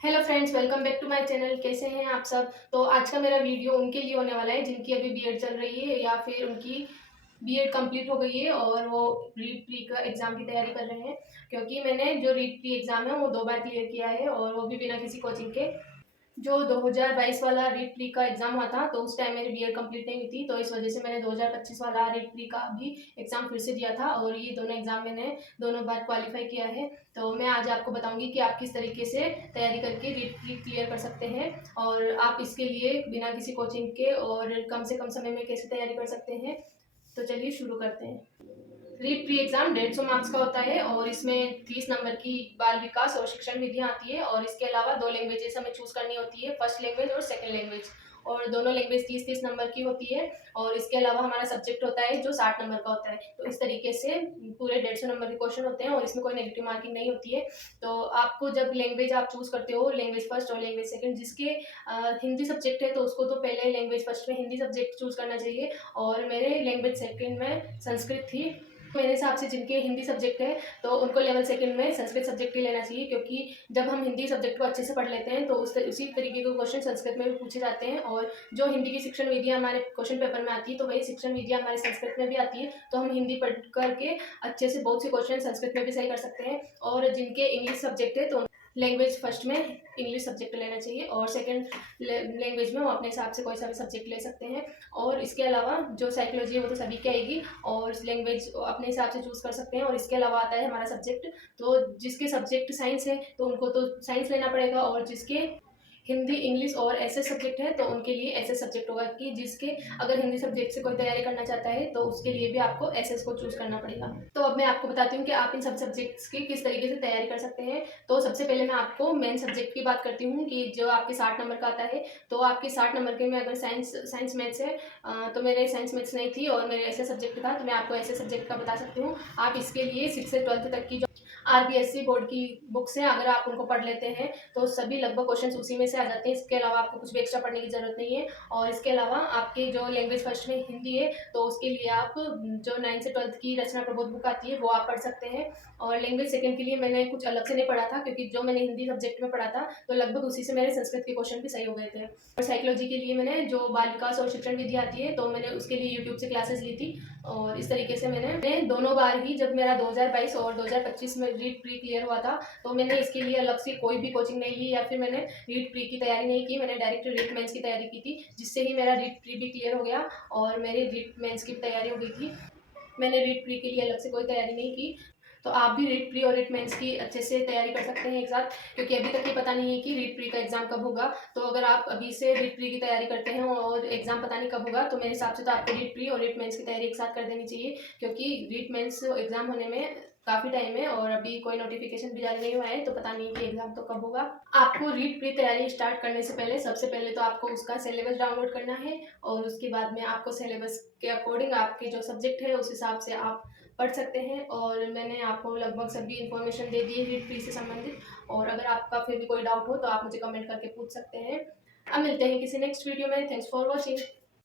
Hello friends, welcome back to my channel. कैसे हैं आप सब। तो आज का मेरा वीडियो उनके लिए होने वाला है जिनकी अभी बीएड चल रही है या फिर उनकी बीएड कंप्लीट हो गई है और वो रीट प्री का एग्ज़ाम की तैयारी कर रहे हैं। क्योंकि मैंने जो रीट प्री एग्ज़ाम है वो 2 बार क्लियर किया है और वो भी बिना किसी कोचिंग के। जो 2022 वाला रीट प्री का एग्ज़ाम हुआ था तो उस टाइम मेरी बीएड कंप्लीट नहीं हुई थी, तो इस वजह से मैंने 2025 वाला रीट प्री का भी एग्ज़ाम फिर से दिया था और ये दोनों एग्ज़ाम मैंने दोनों बार क्वालिफाई किया है। तो मैं आज आपको बताऊंगी कि आप किस तरीके से तैयारी करके रीट प्री क्लियर कर सकते हैं और आप इसके लिए बिना किसी कोचिंग के और कम से कम समय में कैसे तैयारी कर सकते हैं। तो चलिए शुरू करते हैं। रीट प्री एग्जाम 150 मार्क्स का होता है और इसमें 30 नंबर की बाल विकास और शिक्षण विधियाँ आती है और इसके अलावा 2 लैंग्वेजेस हमें चूज करनी होती है, फर्स्ट लैंग्वेज और सेकंड लैंग्वेज। और दोनों लैंग्वेज 30-30 नंबर की होती है और इसके अलावा हमारा सब्जेक्ट होता है जो 60 नंबर का होता है। तो इस तरीके से पूरे 150 नंबर के क्वेश्चन होते हैं और इसमें कोई नेगेटिव मार्किंग नहीं होती है। तो आपको जब लैंग्वेज आप चूज करते हो, लैंग्वेज फर्स्ट और लैंग्वेज सेकंड, जिसके हिंदी सब्जेक्ट है तो उसको तो पहले लैंग्वेज फर्स्ट में हिंदी सब्जेक्ट चूज करना चाहिए और मेरे लैंग्वेज सेकंड में संस्कृत थी। मेरे हिसाब से जिनके हिंदी सब्जेक्ट है तो उनको लेवल सेकंड में संस्कृत सब्जेक्ट ही लेना चाहिए, क्योंकि जब हम हिंदी सब्जेक्ट को अच्छे से पढ़ लेते हैं तो उसी तरीके के क्वेश्चन संस्कृत में भी पूछे जाते हैं। और जो हिंदी की शिक्षण विधियाँ हमारे क्वेश्चन पेपर में आती है तो वही शिक्षण विधियाँ हमारे संस्कृत में भी आती है, तो हम हिंदी पढ़ करके अच्छे से बहुत से क्वेश्चन संस्कृत में भी सही कर सकते हैं। और जिनके इंग्लिश सब्जेक्ट है तो लैंग्वेज फर्स्ट में इंग्लिश सब्जेक्ट लेना चाहिए और सेकंड लैंग्वेज में वो अपने हिसाब से कोई सा भी सब्जेक्ट ले सकते हैं। और इसके अलावा जो साइकोलॉजी है वो तो सभी की आएगी और लैंग्वेज अपने हिसाब से चूज़ कर सकते हैं। और इसके अलावा आता है हमारा सब्जेक्ट, तो जिसके सब्जेक्ट साइंस है तो उनको तो साइंस लेना पड़ेगा और जिसके हिंदी इंग्लिश और ऐसे सब्जेक्ट है तो उनके लिए ऐसे सब्जेक्ट होगा कि जिसके अगर हिंदी सब्जेक्ट से कोई तैयारी करना चाहता है तो उसके लिए भी आपको एसएस को चूज करना पड़ेगा। तो अब मैं आपको बताती हूँ कि आप इन सब सब्जेक्ट्स की किस तरीके से तैयारी कर सकते हैं। तो सबसे पहले मैं आपको मेन सब्जेक्ट की बात करती हूँ कि जो आपके 60 नंबर का आता है। तो आपके 60 नंबर के में अगर साइंस मैथ्स है तो मेरे साइंस मैथ्स नहीं थी और मेरे ऐसे सब्जेक्ट था, तो मैं आपको ऐसे सब्जेक्ट का बता सकती हूँ। आप इसके लिए 6 से 12th तक की जो आरबीएससी बोर्ड की बुक्स हैं अगर आप उनको पढ़ लेते हैं तो सभी लगभग क्वेश्चंस उसी में से आ जाते हैं। इसके अलावा आपको कुछ भी एक्स्ट्रा पढ़ने की जरूरत नहीं है। और इसके अलावा आपके जो लैंग्वेज फर्स्ट में हिंदी है तो उसके लिए आप जो 9 से 12th की रचना प्रबोध बुक आती है वो आप पढ़ सकते हैं। और लैंग्वेज सेकंड के लिए मैंने कुछ अलग से नहीं पढ़ा था, क्योंकि जो मैंने हिंदी सब्जेक्ट में पढ़ा था तो लगभग उसी से मेरे संस्कृत के क्वेश्चन भी सही हो गए थे। और साइकोलॉजी के लिए मैंने जो बाल विकास और शिक्षण विधि आती है तो मैंने उसके लिए यूट्यूब से क्लासेस ली थी। और इस तरीके से मैंने दोनों बार ही, जब मेरा 2022 और 2025 में रीट प्री क्लियर हुआ था तो मैंने इसके लिए अलग से कोई भी कोचिंग नहीं ली या फिर मैंने रीट प्री की तैयारी नहीं की। मैंने डायरेक्ट रीट मेंस की तैयारी की थी, जिससे ही मेरा रीट प्री भी क्लियर हो गया और मेरी रीट मेंस की तैयारी हो गई थी। मैंने रीट प्री के लिए अलग से कोई तैयारी नहीं की। तो आप भी रीट प्री और रीट मेंस की अच्छे से तैयारी कर सकते हैं एक साथ, क्योंकि अभी तक ये पता नहीं है कि रीट प्री का एग्जाम कब होगा। तो अगर आप अभी से रीट प्री की तैयारी करते हैं और एग्जाम पता नहीं कब होगा तो मेरे हिसाब से तो आपको रीट प्री और रीट मेंस की तैयारी एक साथ कर देनी चाहिए, क्योंकि रीट मेंस एग्जाम होने में काफ़ी टाइम है और अभी कोई नोटिफिकेशन भी जारी नहीं हुआ है तो पता नहीं कि एग्जाम तो कब होगा। आपको रीट प्री तैयारी स्टार्ट करने से पहले सबसे पहले तो आपको उसका सिलेबस डाउनलोड करना है और उसके बाद में आपको सिलेबस के अकॉर्डिंग आपके जो सब्जेक्ट है उस हिसाब से आप पढ़ सकते हैं। और मैंने आपको लगभग सभी इन्फॉर्मेशन दे दी है रीट प्री से संबंधित। और अगर आपका फिर भी कोई डाउट हो तो आप मुझे कमेंट करके पूछ सकते हैं। अब मिलते हैं किसी नेक्स्ट वीडियो में। Thanks for watching.